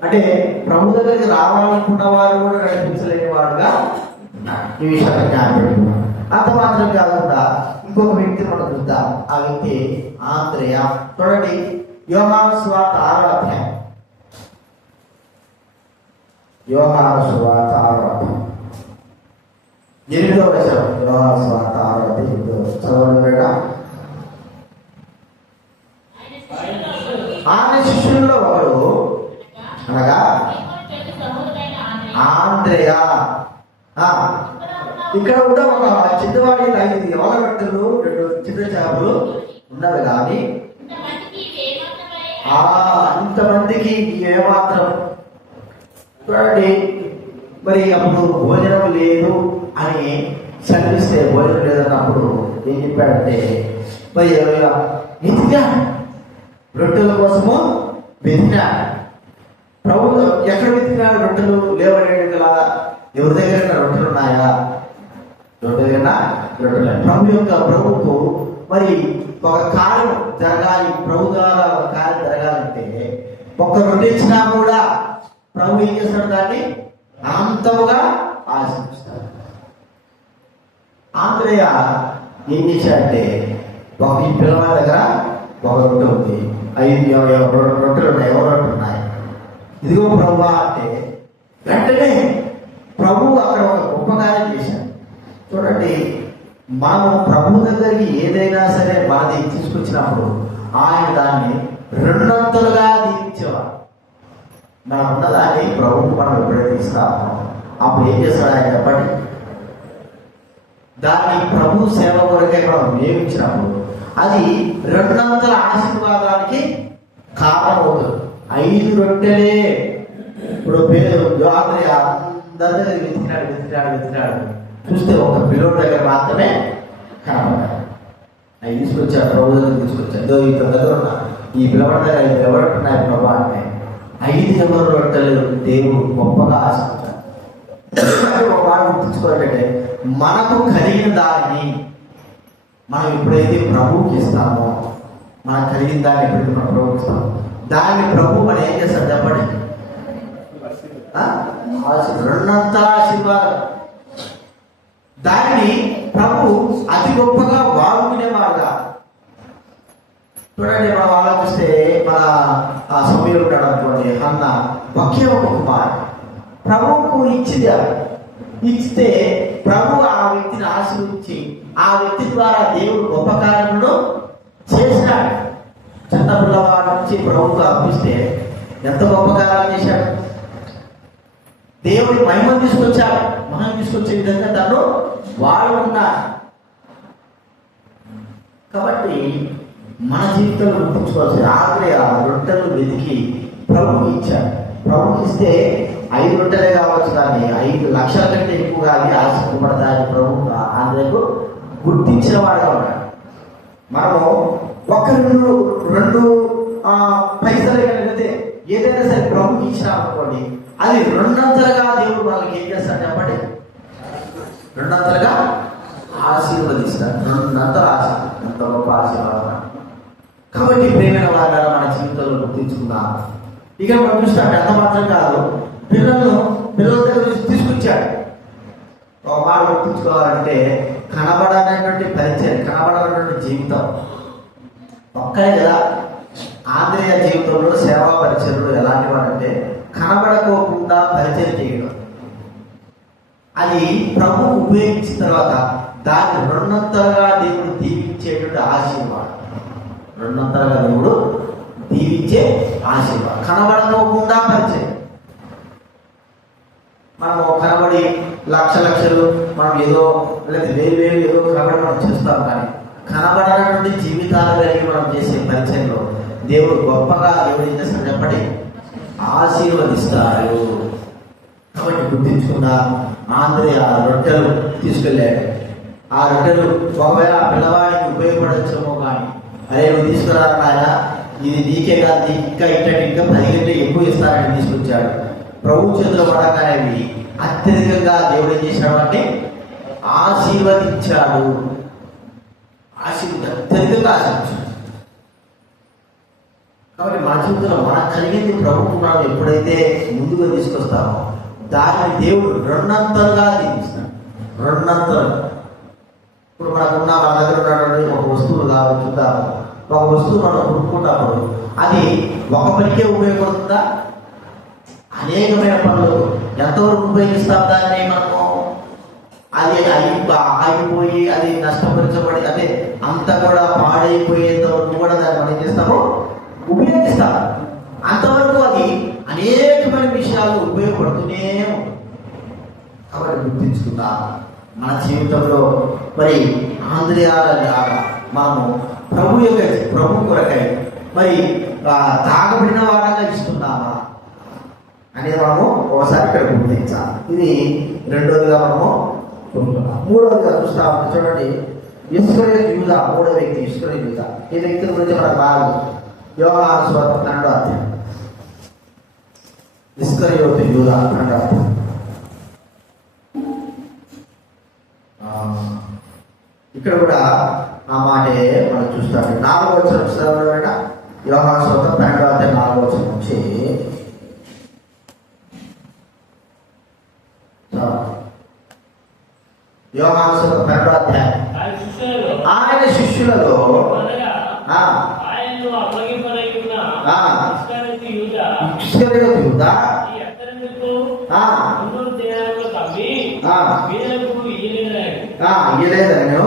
అంటే ప్రభు దగ్గరికి రావాలనుకున్న వారు కూడా నడిపించలేని వాడుగా ఈ విషయాన్ని జ్ఞాపకం. అంత మాత్రం కాకుండా ఇంకొక వ్యక్తి మనం చూద్దాం. ఆ వ్యక్తి ఆంద్రేయ. చూడండి యోహాను సువార్త 6వ అధ్యాయం. యోహాను సువార్త 6వ అధ్యాయం 8వ వచనం. యోహాను సువార్త 6వ అధ్యాయం 8వ చదవండి. ఆయన శిష్యుల్లో ఒకడు అనగా ఆంద్రేయ. ఇక్కడ కూడా ఒక చిన్నవాడి 5 యవన రొట్టెలు 2 చిన్న చేపలు ఉన్నవి కానీ ఇంతమందికి ఏమాత్రం చూడండి. మరి అప్పుడు భోజనం లేదు అని చదివిస్తే భోజనం లేదన్నప్పుడు ఏం చెప్పాడంటే మరి వెతికా, రొట్టెల కోసము వెతికినా. ప్రభు ఎక్కడ వెతికినా రొట్టెలు లేవనేది కదా. ఎవరి దగ్గర రొట్టెలు ఉన్నాయా? రొట్టె దగ్గర రొట్టెలు. ప్రభు యొక్క ప్రభుకు మరి ఒక కార్యం జరగాలి, ప్రభు ద్వారా ఒక కార్యం జరగాలంటే ఒక్క రొట్టె ఇచ్చినా కూడా ప్రభు ఏం చేస్తాడు, దాన్ని అనంతముగా ఆశిస్తాడు. ఆంధ్రేయ ఏం చేశాడంటే ఒక ఈ పిల్లవాడి దగ్గర ఒక రొట్టె ఉంది, 5 రొట్టెలు ఉన్నాయి, ఎవరు రొట్టెలు ఉన్నాయి, ఇదిగో ప్రభు అంటే వెంటనే ప్రభు అక్కడ ఒక గొప్ప కార్యం చేశాడు. చూడండి, మనం ప్రభు దగ్గరికి ఏదైనా సరే మనది తీసుకొచ్చినప్పుడు ఆయన దాన్ని 2 దీవించేవాడు. మనం ఉన్నదాన్ని ప్రభుత్వం మనం ఎప్పుడైతే ఇస్తామో అప్పుడు ఏం చేస్తాడు ఆయన చెప్పండి, దాన్ని ప్రభు సేవ కొరకే మనం నియమించినప్పుడు అది 2 ఆశీర్వాదానికి కారణమవుతుంది. 5 రొట్టెలే. ఇప్పుడు పేరు ఆంధ్రయ అందరి దగ్గర వెతికినాడు చూస్తే ఒక పిల్లోడి దగ్గర మాత్రమే కనపడ్డాడు. అవి తీసుకొచ్చాడు, ప్రభు దగ్గర తీసుకొచ్చాడు. ఇతని దగ్గర ఉన్న ఈ పిల్లవాడి దగ్గర 5 ఎవరున్నాయి ప్రభు అంటే 5 రొట్టెలు దేవుడు గొప్పగా ఆశించాడు. ఒక మాట గుర్తుంచుకోవాలంటే, మనకు కలిగిన దాన్ని మనం ఎప్పుడైతే ప్రభువుకి ఇస్తామో, మనకు కలిగిన దాన్ని ఎప్పుడైతే మనం ప్రభువుకి ఇస్తామో, దాన్ని ప్రభు మనం ఏం చేస్తాడు చెప్పండి? రెండంతల ఆశీర్వాదం. దాన్ని ప్రభు అతి గొప్పగా వాడుకునేవాడుగా. చూడండి, మనం ఆలోచిస్తే మన ఆ సమయంలో ఉంటాడు అనుకోండి, అన్న ఒకే ఒక కుమారుడు ప్రభువుకు ఇచ్చితే ప్రభు ఆ వ్యక్తిని ఆశీర్వదించి ఆ వ్యక్తి ద్వారా దేవుడు గొప్ప కార్యంలో చేసినాడు. చిన్న పిల్లవాడి నుంచి ప్రభువుకు అర్పిస్తే ఎంత గొప్ప కార్యాలు చేశాడు. దేవుడి మహిమ తీసుకొచ్చాడు. మనం తీసుకొచ్చే విధంగా తను వాడుకున్నాడు. కాబట్టి మన జీవితంలో గుర్తుంచుకోవాల్సి, ఆగ్రహ రొట్టెలు వెతికి ప్రభుకి ఇచ్చాడు. ప్రభుకి ఇస్తే 5 రొట్టెలే కావచ్చు, కానీ 5 లక్షల కంటే ఎక్కువగా అవి ఆశింపబడతాయని ప్రభు ఆంధ్రకు గుర్తించిన వాడుగా ఉన్నాడు. మనము ఒక రెండు పైసలు కలిగితే ఏదైనా సరే ప్రభుకి ఇచ్చినామనుకోండి, అది 2 దేవుడు మనకి ఏం చేస్తాడు చెప్పండి? 2 ఆశీర్వదిస్తాడు. 2 ఆశీర్వాదం. ఎంత గొప్ప ఆశీర్వాదం. కాబట్టి ప్రేమైన వారు మన జీవితంలో గుర్తించుకున్నాం. ఇక మనం చూస్తాం, ఎంత మాత్రం కాదు, పిల్లల దగ్గర నుంచి తీసుకొచ్చాడు. ఒక మాట గుర్తుంచుకోవాలంటే, కనబడనటువంటి పరిచయం, కనబడనటువంటి జీవితం ఒక్కనే కదా. ఆంధ్రేయ జీవితంలో సేవా పరిచయంలో ఎలాంటి వాడంటే, కనబడకోకుండా పరిచయం చేయడం. అది ప్రభు ఉపయోగించిన తర్వాత దాన్ని 2 దేవుడు దీవించేటువంటి ఆశీర్వాదం. 2 దేవుడు దీవించే ఆశీర్వాదం. కనబడకోకుండా పరిచయం. మనము కనబడి లక్షలు మనం ఏదో లేదా వేరు ఏదో కనబడి మనం చేస్తాం, కానీ కనబడనటువంటి జీవితాలు కలిగి మనం చేసే పరిచయంలో దేవుడు గొప్పగా దేవుడు ఏం చేస్తాడు చెప్పండి? ఆశీర్వదిస్తాడు. కాబట్టి గుర్తించుకున్న ఆంధ్రయ రొట్టెలు తీసుకెళ్ళాడు. ఆ రొట్టెలు ఒకవేళ పిల్లవాడికి ఉపయోగపడచ్చేమో, కానీ అరే నువ్వు తీసుకురా నాయన, ఇది నీకే కాదు, ఇంకా 10 గంటలు ఎక్కువ ఇస్తారని తీసుకొచ్చాడు. ప్రభు చేతిలో పడగానే అవి అత్యధికంగా దేవుడు ఏం చేశాడు అంటే ఆశీర్వదించాడు. అత్యధికంగా ఆశీర్వదించాడు. కాబట్టి మన జీవితంలో మనకు కలిగింది ప్రభుత్వం మనం ఎప్పుడైతే ముందుగా తీసుకొస్తామో దాన్ని దేవుడు 2 దీవిస్తాడు. 2. ఇప్పుడు మనకున్న మన దగ్గర ఉన్నటువంటి ఒక వస్తువు చూద్దాము. ఒక వస్తువు మనం కొనుక్కుంటాము, అది ఒక పనికే ఉపయోగపడుతుందా? అనేకమైన పనులు ఎంతవరకు ఉపయోగిస్తాం దాన్ని మనము? అది ఆగిపోయి అది నష్టపరచబడి అదే అంతా కూడా పాడైపోయేంత వరకు కూడా దాన్ని మనం ఏం చేస్తాము? ఉపయోగిస్తాం. అంతవరకు అది అనేకమైన విషయాలు ఉపయోగపడుతూనే ఉంటుంది. కాబట్టి గుర్తించుకుందాం, మన జీవితంలో మరి ఆంధ్రయాగా మనము ప్రభు కొరకై మరి తాగబడిన వారంగా ఇస్తున్నామా అనేది మనము ఒకసారి ఇక్కడ గుర్తించాలి. ఇది 2వదిగా మనము చూస్తున్నాం. 3వదిగా చూస్తా చూడండి, ఇస్కరియోతు యూదా. 3వ వ్యక్తి ఇస్కరియోతు యూదా. ఈ వ్యక్తి గురించి మనకు బాగా యోహాను సువార్త 12వ అధ్యాయం. ఇస్కరియోతు యూదా 12వ అధ్యాయం. ఇక్కడ కూడా ఆ మాటే మనం చూస్తాం. 4వ వచనం యోహాను సువార్త 12వ అధ్యాయం 4వ వచనం నుంచి యోహాను సువార్త 12వ అధ్యాయం. ఆయన శిష్యులలో ఇస్కరియోతు యూదా ఇయ్యలేదను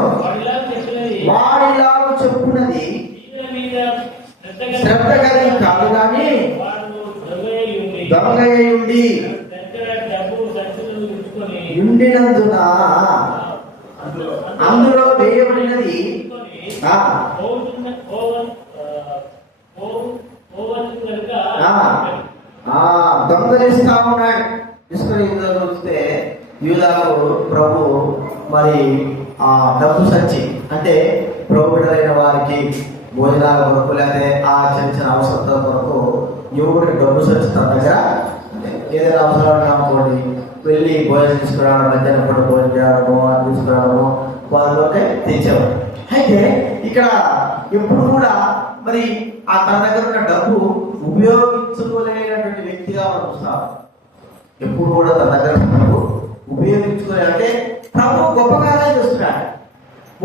వాడిలాగా చెప్పున్నది శ్రద్ధ కలిగి కాదు, కానీ దొంగయుండి ఉండినందున అందులో వేయబడినది దొంగలిస్తా ఉన్నాడు. చూస్తే యూదాకు ప్రభు మరి ఆ డబ్బు సంచి అంటే ప్రభు బిడ్డలైన వారికి భోజనాల కొరకు లేదా ఆ చిన్న చిన్న అవసరాల కొరకు యువకుడికి డబ్బు వచ్చి తన దగ్గర ఏదైనా అవసరాలు అనుకోండి వెళ్ళి భోజనం తీసుకురావడం, మధ్యాహ్నం పూట భోజనం చేయడము, అది తీసుకురావడము వాళ్ళలోనే తెచ్చేవాడు. అయితే ఇక్కడ ఎప్పుడు కూడా మరి ఆ తన దగ్గర ఉన్న డబ్బు ఉపయోగించుకోలేనటువంటి వ్యక్తిగా మనం చూస్తాం. ఎప్పుడు కూడా తన దగ్గర డబ్బు ఉపయోగించుకోలే అంటే ప్రభు గొప్పగానే చేస్తున్నాడు.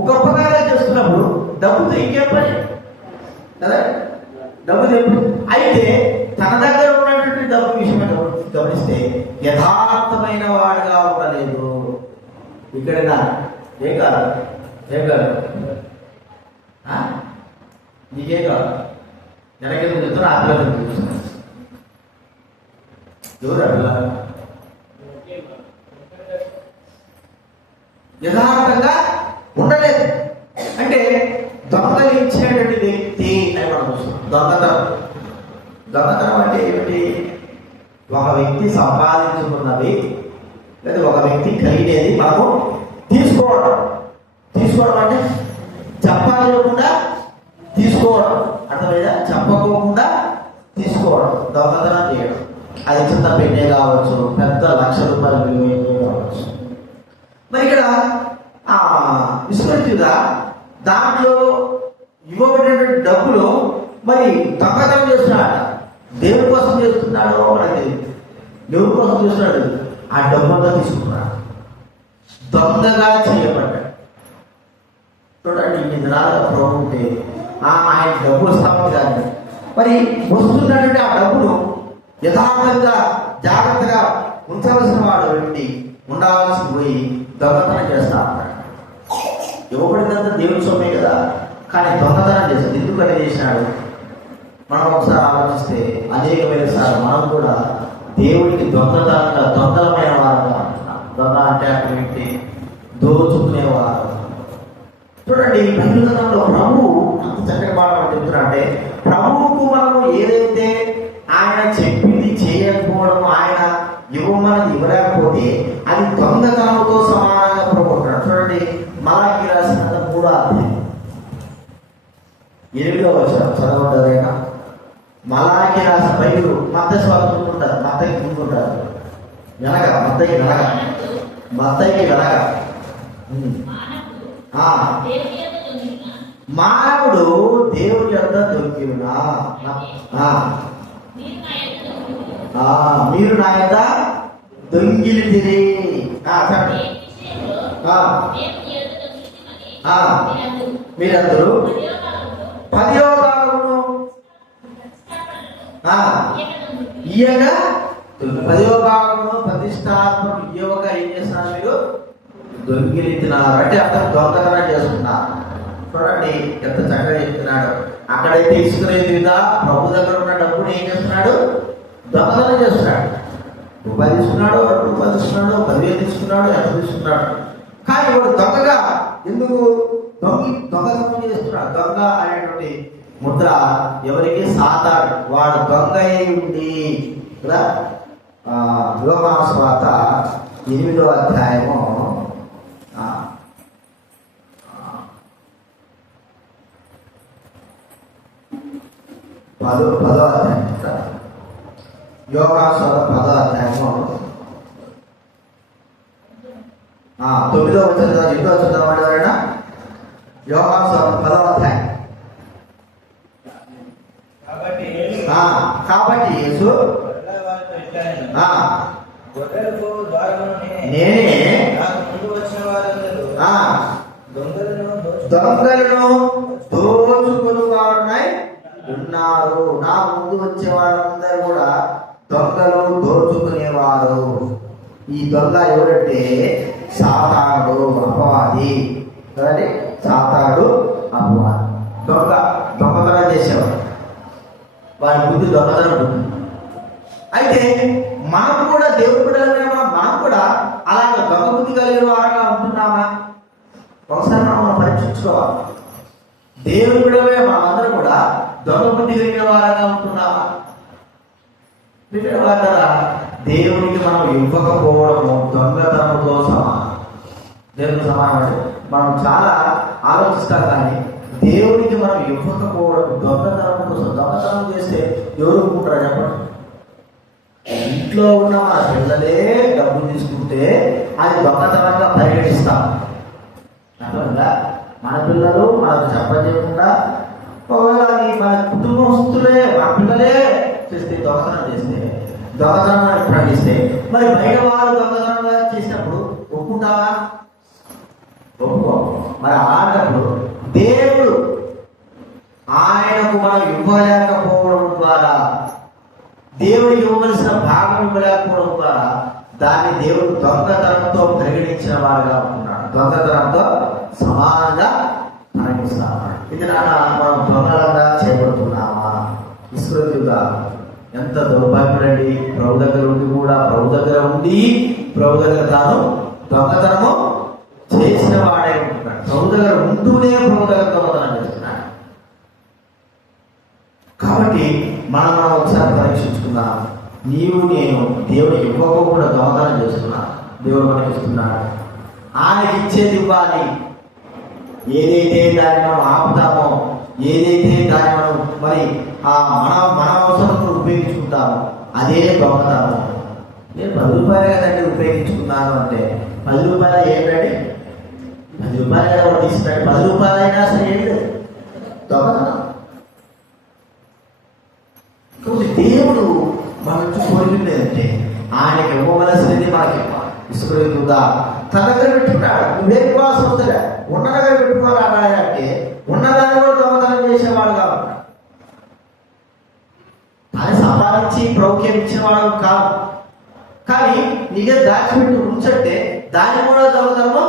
గొప్పగానే చేస్తున్నప్పుడు డబ్బుతో ఇంకేం పని కదా, డబ్బు ఎప్పుడు. అయితే తన దగ్గర ఉన్నటువంటి డబ్బు విషయం గమనిస్తే యథార్థమైన వాడుగా ఉండలేదు. ఇక్కడ ఏం కాదు, ఏం కాదు, నీకేం కాదు. వెనకెందుకు చెప్తున్నా అభివృద్ధి చూస్తున్నాను. ఎవరు అభివృద్ధి యథార్థంగా ఉండలేదు అంటే దొంగలించేటువంటి వ్యక్తి అని మనం చూస్తున్నాం. దొంగతనం అంటే ఏమిటి? ఒక వ్యక్తి సంపాదించుకున్నది లేదా ఒక వ్యక్తి కలిగేది మనము తీసుకోవడం అంటే చెప్పకుండా తీసుకోవడం, అర్థమైనా? చెప్పకోకుండా తీసుకోవడం దొంగతనం చేయడం. అది చిన్న పెట్టే కావచ్చు, పెద్ద ₹1,00,000 విలువ కావచ్చు. మరి ఇక్కడ విశ్వవిద్యుగా దాంట్లో ఇవ్వబడినటువంటి డబ్బులు మరి దొంగతనం చేస్తున్నాడు. దేవుడి కోసం చేస్తున్నాడో మనకి తెలియదు. దేవుడి కోసం చేస్తున్నాడు, ఆ డబ్బుగా తీసుకున్నాడు, దొంగగా చేయబడ్డాడు. చూడండి, ఈ దినాలుగా ప్రభు ఉంటే ఆయన డబ్బు వస్తామని కానీ మరి వస్తున్నటువంటి ఆ డబ్బును యథార్థంగా జాగ్రత్తగా ఉంచవలసిన వాడు వ్యక్తి ఉండాల్సి పోయి దొంగతనం చేస్తా ఉంటాడు. ఇవ్వబడినంత దేవుడి సొమ్మే కదా, కానీ దొంగతనం చేస్తాడు. ఎందుకు అని చేసినాడు? మనం ఒకసారి ఆలోచిస్తే అనేకమైన సార్లు మనం కూడా దేవుడికి దొంగలమైన వారుగా అంటున్నాం. దొంగ అంటే అక్కడ వ్యక్తి దోచుకునేవారు. చూడండి, బైబిల్లో ప్రభు అంత చక్కటి మాట చెప్తున్నా అంటే ప్రభువుకు మనము ఏదైతే ఆయన చెప్పింది చేయకపోవడం, ఆయన ఇవ్వమన్నది ఇవ్వలేకపోతే అది దొంగతనంతో సమానంగా ప్రభుత్వం. చూడండి, మలాకి రాసినంత 3వ అధ్యాయం 8వ వచనం చదవడైనా మలాకి రాసిన బైబిల్ మత్తయి స్వాతంత్రుంటారు, మత్తయికి ముందుంటారు, మత్తయికి వెనక మానవుడు దేవుడి యొక్క దొరికినా మీరు నా యొక్క దొంగిలితిరి. మీరందరూ 10వ భాగమును ఇయ్యగా 10వ భాగమును ప్రతిష్టాత్మకు ఇయ్యగా ఏం చేస్తున్నారు? మీరు దొంగిలితున్నారు అంటే అర్థం దొంగతనం చేస్తున్నారు. చూడండి ఎంత చక్కగా చెప్తున్నాడు. అక్కడైతే తీసుకునేది విధా ప్రభు దగ్గర ఉన్న డబ్బుని ఏం చేస్తున్నాడు? దొంగతనం చేస్తున్నాడు. రూపాయలు తీసుకున్నాడు, ₹2 తీసుకున్నాడు, 10,000 తీసుకున్నాడు, ఎంత తీసుకున్నాడు. కానీ వాడు దొంగగా ఎందుకు దొంగతనం చేస్తున్నాడు? దొంగ అనేటువంటి ముద్ర ఎవరికి? సాతాడు. వాడు దొంగ అయి ఉండి కదా. యోహాను సువార్త 8వ అధ్యాయము 10వ అధ్యాయం. యోహాను సువార్త 10వ అధ్యాయము 9వ వచనం 8వ వచనం వాడేవారైనా యోహాను సువార్త 10వ అధ్యాయం. కాబట్టి యేసు నేనే దొంగలను దోచుకుని వారునై ఉన్నారు. నా ముందు వచ్చే వారందరూ కూడా దొంగలు, దోచుకునేవారు. ఈ దొంగ ఎవరంటే సాతానుడు, అపవాది. సాతానుడు, అపవాది. దొంగతనం చేసేవాడు. వారి బుద్ధి దొంగతనం బుద్ధి. అయితే మనం కూడా దేవుడి బిడ్డలమేమో, మనం కూడా అలాగే దొంగ బుద్ధి కలిగిన వారుగా ఉంటున్నామా? ఒకసారి మనం పరీక్షించుకోవాలి. దేవుడి బిడ్డలమే మనందరం కూడా దొంగ బుద్ధి కలిగిన వారుగా ఉంటున్నామా? దేవునికి మనం ఇవ్వకపోవడము దొంగతనంతో సమానం. దేవునికి సమానం అంటే మనం చాలా ఆలోచిస్తాం, కానీ దేవునికి మనం ఇవ్వకపోవడం దొంగతనం కోసం. దొంగతనం చేస్తే ఎవరు ఒప్పుకుంటారా చెప్పండి? ఇంట్లో ఉన్న మన పిల్లలే డబ్బు తీసుకుంటే అది దొంగతనంగా పరిగణిస్తాం. అర్థమైందా? మన పిల్లలు మనకు చెప్పకుండా మన కుటుంబస్తులే మన పిల్లలే చేస్తే దొంగతనం చేస్తే దొంగతనం ప్రకటిస్తే మరి బయట వారు దొంగతనంగా చేసినప్పుడు ఒప్పుకుంటావా? ఒప్పుకో. మరి అలాంటప్పుడు దేవుడు ఆయనకు మనం ఇవ్వలేకపోవడం ద్వారా, దేవుడికి ఇవ్వవలసిన భాగం ఇవ్వలేకపోవడం ద్వారా దాన్ని దేవుడు దొంగతనంతో పరిగణించిన వారుగా ఉంటున్నాడు. దొంగతనంతో సమానంగా పరిగణిస్తున్నాడు. ఇది మనం దొంగలంగా చేయబడుతున్నామా? విశ్వతుగా ఎంత దౌర్భాగ్యుడండి! ప్రభు దగ్గర ఉండి కూడా ప్రభు దగ్గర తాను దొంగతనము చేసిన వాడే ఉంటున్నాడు. ప్రభు దగ్గర ఉంటూనే ప్రభు దగ్గర దొంగతనం చేస్తున్నాడు. కాబట్టి మనం ఒకసారి పరీక్షించుకుందాం. నీవు నేను దేవుడికి ఇవ్వకుండా దొంగతనం చేస్తున్నా. దేవుడు మనకి ఇస్తున్నాడు, ఆయనకి ఇచ్చేది ఇవ్వాలి. ఏదైతే దాన్ని మనం ఆపుతామో, ఏదైతే దాన్ని మనం మరి మన అవసరం ఉపయోగించుకుంటామో అదే దొంగతనం. నేను 10 రూపాయలు కదండి ఉపయోగించుకున్నాను అంటే 10 రూపాయలు ఏంటండి? 10 రూపాయలు కదా తీసుకున్నాడు. 10 రూపాయలు అయినా సరే ఏంటి దొంగతనం. దేవుడు మన నుంచి కోరికలు లేదంటే ఆయనకి ఇవ్వవలసినది మనకి ఇసుకుగా తన దగ్గర పెట్టుకున్నాడు. నువ్వేం ఇవ్వాల్సి వస్తుందా? ఉన్న దగ్గర పెట్టుకోరాడా అంటే ఉన్నదాన్ని కూడా దొంగతనం చేసేవాడు కాబట్టి ఆయన సంపాదించి ప్రభుత్వం ఇచ్చేవాడు కాదు. కానీ నీకే దాచిపెట్టి ఉంచంటే దాన్ని కూడా దొంగతనము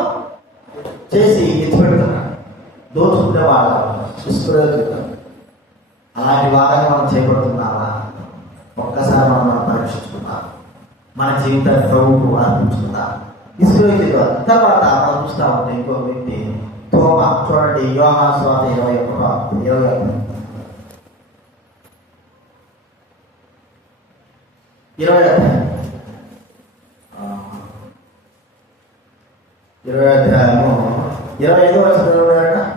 చేసి ఎత్తిపెడుతున్నాడు, దోచుకునేవాడు ఇసుకుగా. అలాంటి వారాన్ని మనం చేయబడుతున్నామా? ఒక్కసారి మనం పరీక్షించుకుందాం. మన జీవితాన్ని ప్రభువుకు అర్పించుకుందాం. ఇస్రాయేలీయుల తర్వాత మనం చూస్తా ఉంటే ఇంకో వ్యక్తి తోమా. చూడండి, యోహాను సువార్త 21 అధ్యాయము 25వ వచనం.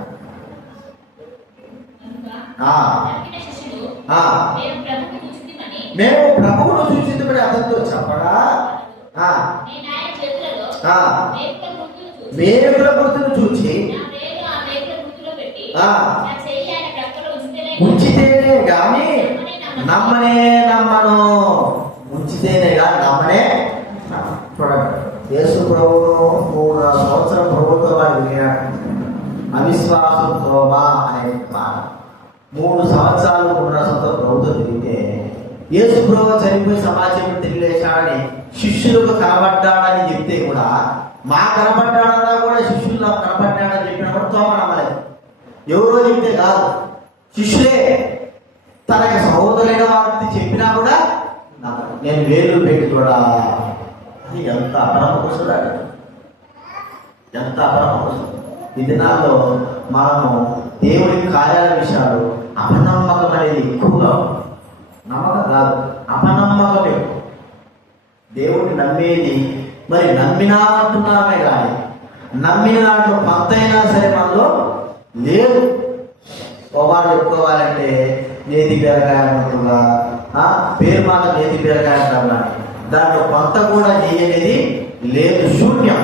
మేము ప్రభువును చూసింది అతనితో చెప్పడా? వేగుల గుర్తును చూచి ఉంచితేనే గాని నమ్మను. ఉంచితేనే గాని నమ్మనే. చూడండి, యేసు ప్రభువును 3 సంవత్సరం ప్రభుత్వం వారికి అవిశ్వాసం తోమా అనే మాట. 3 సంవత్సరాలు 3.5 సంవత్సరాలు ప్రభుత్వం తిరిగితే యేసు ప్రభు చనిపోయి సమాజం తిరిగిలేశాడని శిష్యులకు కనబడ్డాడని చెప్తే కూడా, మా కనబడ్డాడన్నా కూడా శిష్యులు నాకు కనబడ్డాడని చెప్పినప్పుడు తోమ నమ్మలేదు. ఎవరో చెప్తే కాదు, శిష్యులే తనకి సహోదరులైన వారికి చెప్పినా కూడా నేను వేలు పెట్టి కూడా. అది ఎంత అపనమ్మకం, ఎంత అపనమ్మకం. ఈ దినాల్లో మనము దేవుడి కార్యాల విషయాలు అపనమ్మకం అనేది ఎక్కువగా, నమ్మకం కాదు అపనమ్మకం ఎక్కువ. దేవుడిని నమ్మేది మరి నమ్మినా అంటున్నామే కానీ నమ్మిన దాంట్లో కొంతైనా సరే మనలో లేదు. ఒకవారు చెప్పుకోవాలంటే నేతి బీరకాయ అన్నట్టుగా, పేరు మాత్రం నేతి బీరకాయ అంటాం కానీ దాంట్లో కొంత కూడా చేయనేది లేదు, శూన్యం.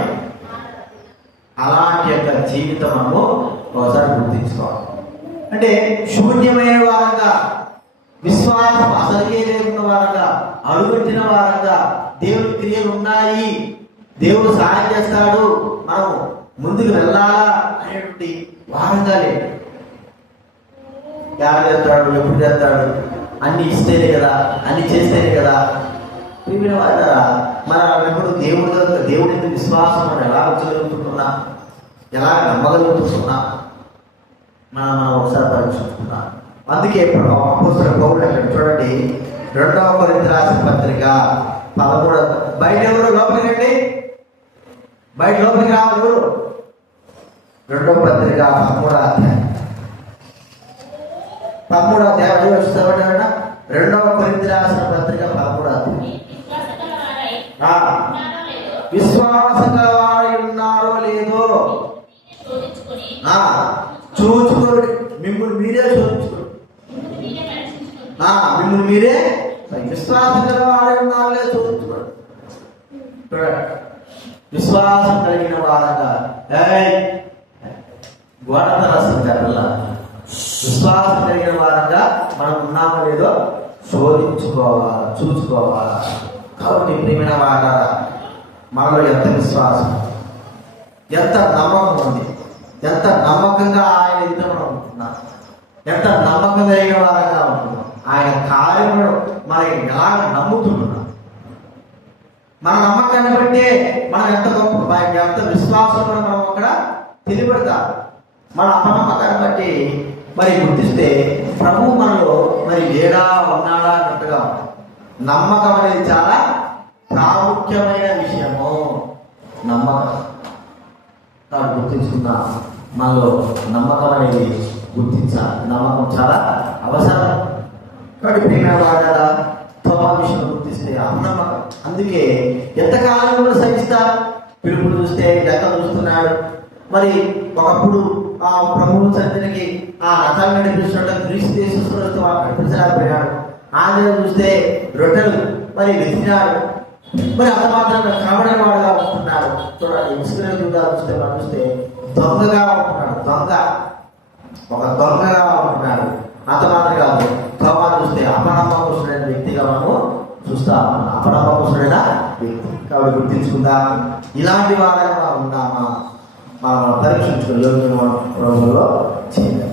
అలాంటి యొక్క జీవితం మనము ఒకసారి గుర్తించుకోవాలి. అంటే శూన్యమైన వారంగా, విశ్వాసం అసలుకే లేకున్న వారంగా, అడుగుపెట్టిన వారంగా, దేవుడి క్రియలు ఉన్నాయి, దేవుడు సహాయం చేస్తాడు, మనం ముందుకు వెళ్ళాలా అనేటువంటి వారంగా లేదు. ఎవరు చేస్తాడు, ఎప్పుడు చేస్తాడు, అన్ని ఇస్తేనే కదా, అన్ని చేస్తేనే కదా. మన ఎప్పుడు దేవుడి విశ్వాసం మనం ఎలా ఉంచగలుగుతున్నా, ఎలా నమ్మగలుగుతున్నా మనం ఒకసారి పరీక్షించుకున్నాం. అందుకే ఇప్పుడు అపోస్తలుడైన పౌలు అంటే చూడండి, 2వ కొరింథీ రాసిన పత్రిక 13. బయట ఎవరు లోపలికి రండి, బయట లోపలికి రావాలి ఎవరు? 2వ పత్రిక 13వ అధ్యాయం 2వ కొరింథీ రాసిన పత్రిక 13వ అధ్యాయం. విశ్వాస వారై ఉన్నారో లేదో చూచుకోండి, మిమ్మల్ని మీరే చూచుకోండి. మిమ్మల్ని మీరే విశ్వాసం గలవాడే ఉన్నారులే చూచుకోండి. విశ్వాసం కలిగిన వారంగా గోడత రసం జరగల. విశ్వాసం కలిగిన వారంగా మనం ఉన్నామో లేదో శోధించుకోవాలా, చూసుకోవాలా. కాబట్టి ప్రియమైన వాడారా, మనలో ఎంత విశ్వాసం, ఎంత నమ్మకం ఉంది, ఎంత నమ్మకంగా ఆయన ఎదుట ఉంటున్నాం, ఎంత నమ్మకం కలిగిన వారంగా ఉంటున్నాం. ఆయన కార్యములు మనకి ఎలా నమ్ముతున్నాం. మన నమ్మకాన్ని బట్టే మనం ఎంత గొప్ప, ఎంత విశ్వాసం మనం అక్కడ తెలియబడతాం. మన అపనమ్మకాన్ని బట్టి మరి గుర్తిస్తే ప్రభు మనలో మరి లేడా ఉన్నాడా అన్నట్టుగా. నమ్మకం అనేది చాలా ప్రాముఖ్యమైన విషయము. నమ్మకం తాను గుర్తించుకున్నా మనలో నమ్మకం అనేది గుర్తించాలి. నమ్మకం చాలా అవసరం. కాబట్టి ప్రేమ వాడారా, తోమా విషయం గుర్తిస్తే అపనమ్మకం. అందుకే ఎంతకాలం కూడా సహిస్తారు. పిలుపుడు చూస్తే లెక్క చూస్తున్నాడు. మరి ఒకప్పుడు ఆ ప్రభువు సన్నిధికి ఆ రథాలు నడిపిస్తున్న క్రీస్తు దేశస్తులతో నడిపించలేకపోయాడు. ఆంధ్ర చూస్తే రొట్టెలు మరి వెతికినాడు. మరి అంత మాత్రం కనబడిన వాడుగా ఉంటున్నాడు. చూడండి, ఇస్రాయేలు చూస్తే మనం చూస్తే దొంగగా ఉంటున్నాడు. ఒక దొంగగా ఉంటున్నాడు. అంత మాత్రం కాదు, తోమా చూస్తే అపనమ్మకస్తుడైన వ్యక్తిగా మనము చూస్తాం. అపనమ్మకస్తుడైన వ్యక్తి. కాబట్టి గుర్తించుకుందాం, ఇలాంటి వారంగా ఉన్నామా మనం పరీక్షించుకుని యోగ్యంలో చేయాలి.